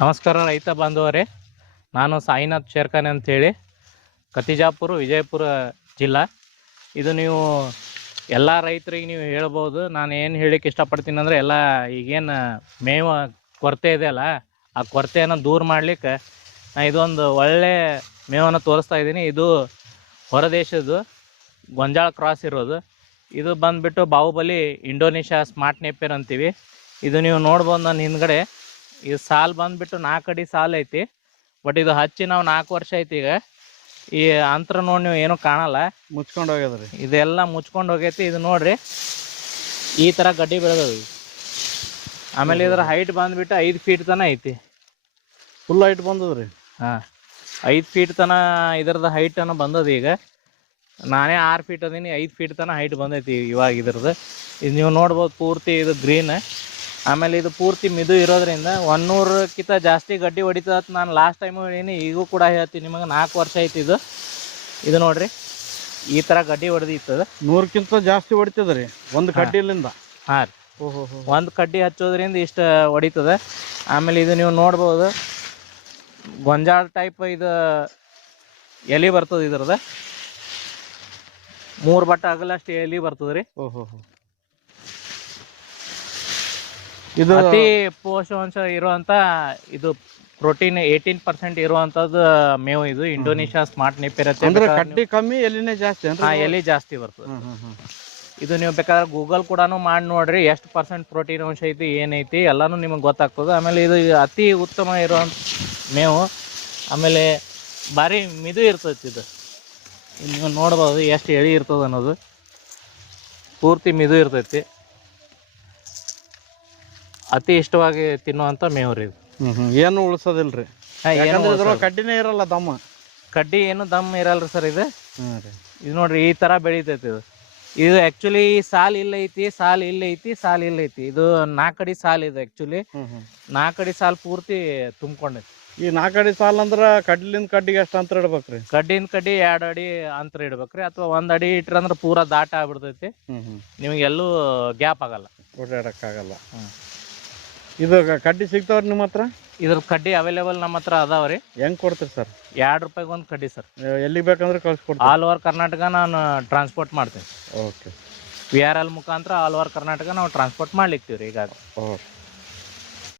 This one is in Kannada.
ನಮಸ್ಕಾರ ರೈತ ಬಾಂಧವರೇ, ನಾನು ಸಾಯಿನಾಥ್ ಶೇರ್ಖಾನ್ ಅಂತೇಳಿ, ಕತಿಜಾಪುರ ವಿಜಯಪುರ ಜಿಲ್ಲಾ. ಇದು ನೀವು ಎಲ್ಲ ರೈತರಿಗೆ ನೀವು ಹೇಳ್ಬೋದು. ನಾನು ಏನು ಹೇಳಕ್ಕೆ ಇಷ್ಟಪಡ್ತೀನಿ ಅಂದರೆ, ಎಲ್ಲ ಈಗೇನು ಮೇವು ಕೊರತೆ ಇದೆಯಲ್ಲ, ಆ ಕೊರತೆಯನ್ನು ದೂರ ಮಾಡಲಿಕ್ಕೆ ನಾನು ಇದೊಂದು ಒಳ್ಳೆ ಮೇವನ್ನು ತೋರಿಸ್ತಾ ಇದ್ದೀನಿ. ಇದು ಹೊರದೇಶದ್ದು ಗೊಂಜಾಳ ಕ್ರಾಸ್ ಇರೋದು. ಇದು ಬಂದುಬಿಟ್ಟು ಬಾಹುಬಲಿ ಇಂಡೋನೇಷ್ಯಾ ಸ್ಮಾರ್ಟ್ ನೇಪಿಯರ್ ಅಂತೀವಿ. ಇದು ನೀವು ನೋಡ್ಬೋದು ನನ್ನ ಹಿಂದ್ಗಡೆ. ಈ ಸಾಲ್ ಬಂದುಬಿಟ್ಟು 4 ಅಡಿ ಸಾಲ್ ಐತಿ. ಬಟ್ ಇದು ಹಚ್ಚಿ ನಾವು 4 ವರ್ಷ ಐತಿ. ಈಗ ಈ ಅಂತರ ನೋಡಿ ನೀವು ಏನೂ ಕಾಣಲ್ಲ, ಮುಚ್ಕೊಂಡು ಹೋಗ್ಯದ್ರಿ. ಇದೆಲ್ಲ ಮುಚ್ಕೊಂಡು ಹೋಗೈತಿ. ಇದು ನೋಡ್ರಿ, ಈ ಥರ ಗಡ್ಡಿ ಬೆಳೆದವು. ಆಮೇಲೆ ಇದರ ಹೈಟ್ ಬಂದುಬಿಟ್ಟು 5 ಫೀಟ್ ತನಕ ಐತಿ. ಫುಲ್ ಹೈಟ್ ಬಂದದ್ರಿ. ಹಾಂ, 5 ಫೀಟ್ ತನಕ ಇದರದ ಹೈಟನ್ನು ಬಂದದ. ಈಗ ನಾನೇ 6 ಫೀಟ್ ಅದೀನಿ, 5 ಫೀಟ್ ತನಕ ಹೈಟ್ ಬಂದೈತಿ ಇವಾಗ ಇದ್ರದ್ದು. ಇದು ನೀವು ನೋಡ್ಬೋದು, ಪೂರ್ತಿ ಇದು ಗ್ರೀನ್. ಆಮೇಲೆ ಇದು ಪೂರ್ತಿ ಮಿದು ಇರೋದ್ರಿಂದ 100ಕ್ಕಿಂತ ಜಾಸ್ತಿ ಗಡ್ಡಿ ಹೊಡಿತದ. ನಾನು ಲಾಸ್ಟ್ ಟೈಮು ಹೇಳೀನಿ, ಈಗೂ ಕೂಡ ಹೇಳ್ತೀನಿ ನಿಮಗೆ. 4 ವರ್ಷ ಐತಿ ಇದು ನೋಡ್ರಿ, ಈ ಥರ ಗಡ್ಡಿ ಹೊಡೆದಿತ್ತದ. 100ಕ್ಕಿಂತ ಜಾಸ್ತಿ ಹೊಡಿತದ್ರಿ ಒಂದು ಕಡ್ಡಿಲಿಂದ. ಹಾಂ ರೀ, ಒಂದು ಕಡ್ಡಿ ಹಚ್ಚೋದ್ರಿಂದ ಇಷ್ಟು ಹೊಡಿತದ. ಆಮೇಲೆ ಇದು ನೀವು ನೋಡ್ಬೋದು, ಗೊಂಜಾಳ ಟೈಪ್ ಇದು ಎಲೆ ಬರ್ತದೆ. ಇದ್ರದ 3 ಬಟ್ಟ ಅಗಲಷ್ಟು ಎಲೆ ಬರ್ತದೆ ರೀ. ಇದು ಅತಿ ಪೋಷಕಾಂಶ ಇರುವಂತ, ಇದು ಪ್ರೋಟೀನ್ 18% ಇರುವಂತದ್ದು ಮೇವು. ಇದು ಇಂಡೋನೇಷ್ಯಾ ಸ್ಮಾರ್ಟ್ ನೇಪಿಯರ್ ಅಂದ್ರೆ ಕಡ್ಡಿ ಕಮ್ಮಿ, ಎಲಿನೇ ಜಾಸ್ತಿ. ಎಲೆ ಜಾಸ್ತಿ ಬರ್ತದೆ. ಇದು ನೀವು ಬೇಕಾದ್ರೆ ಗೂಗಲ್ ಕೂಡ ಮಾಡಿ ನೋಡ್ರಿ, ಎಷ್ಟು % ಪ್ರೋಟೀನ್ ಅಂಶ ಐತಿ, ಏನೈತಿ ಎಲ್ಲಾನು ನಿಮಗೆ ಗೊತ್ತಾಗ್ತದೆ. ಆಮೇಲೆ ಇದು ಅತಿ ಉತ್ತಮ ಇರುವಂಥ ಮೇವು. ಆಮೇಲೆ ಭಾರಿ ಮಿದು ಇರ್ತೈತಿ. ಇದು ನೀವು ನೋಡ್ಬೋದು ಎಷ್ಟು ಎಳೆ ಇರ್ತದೆ ಅನ್ನೋದು. ಪೂರ್ತಿ ಮಿದು ಇರ್ತೈತಿ. ಅತಿ ಇಷ್ಟವಾಗಿ ತಿನ್ನುವಂಥ ಮೇವು ರೀ ಇದು. ಏನು ಉಳಿಸೋದಿಲ್ರಿ. ಕಡ್ಡಿನೇ ಇರಲ್ಲ, ದಮ್ಮ ಕಡ್ಡಿ ಏನು ದಮ್ ಇರಲ್ರಿ ಸರ್. ಇದು ನೋಡ್ರಿ, ಈ ಥರ ಬೆಳಿತೈತಿ. ಇದು ಆ್ಯಕ್ಚುಲಿ ಸಾಲ್ ಇಲ್ಲ ಐತಿ, ಸಾಲ್ ಇಲ್ಲ ಐತಿ, ಸಾಲ್ ಇಲ್ಲ ಐತಿ. ಇದು 4 ಅಡಿ ಸಾಲ್ ಇದು. ಆ್ಯಕ್ಚುಲಿ 4 ಅಡಿ ಸಾಲ್ ಪೂರ್ತಿ ತುಂಬ್ಕೊಂಡೈತಿ. ಈ 4 ಅಡಿ ಸಾಲ್ ಅಂದ್ರೆ ಕಡ್ಲಿಂದ ಕಡ್ಡಿಗೆ ಎಷ್ಟು ಅಂತರ ಇಡ್ಬೇಕ್ರಿ? ಕಡ್ಡಿನ ಕಡ್ಡಿ 2 ಅಡಿ ಅಂತರ ಇಡ್ಬೇಕ್ರಿ. ಅಥವಾ 1 ಅಡಿ ಇಟ್ರೆ ಅಂದ್ರೆ ಪೂರಾ ದಾಟ ಆಗ್ಬಿಡ್ತೈತಿ. ನಿಮಗೆಲ್ಲೂ ಗ್ಯಾಪ್ ಆಗಲ್ಲ, ಓಡಾಡಕ್ಕಾಗಲ್ಲ. ಇದು ಕಡ್ಡಿ ಸಿಗ್ತಾವ್ರಿ ನಿಮ್ಮ ಹತ್ರ? ಇದ್ರ ಕಡ್ಡಿ ಅವೈಲೇಬಲ್ ನಮ್ಮ ಹತ್ರ ಅದಾವ್ರಿ. ಹೆಂಗ್ ಕೊಡ್ತೀರಿ ಸರ್? 2 ರೂಪಾಯಿಗೆ ಒಂದು ಕಡ್ಡಿ ಸರ್. ಎಲ್ಲಿಗೆ ಬೇಕಂದ್ರೆ ಕಳ್ಸಿಕೊಡ್ತೀನಿ. ಆಲ್ ಓವರ್ ಕರ್ನಾಟಕ ನಾನು ಟ್ರಾನ್ಸ್ಪೋರ್ಟ್ ಮಾಡ್ತೀನಿ. ಓಕೆ. VRL ಮುಖಾಂತರ ಆಲ್ ಓವರ್ ಕರ್ನಾಟಕ ನಾವು ಟ್ರಾನ್ಸ್ಪೋರ್ಟ್ ಮಾಡ್ಲಿಕ್ತೀವಿ ರೀ ಈಗ. ಓಕೆ.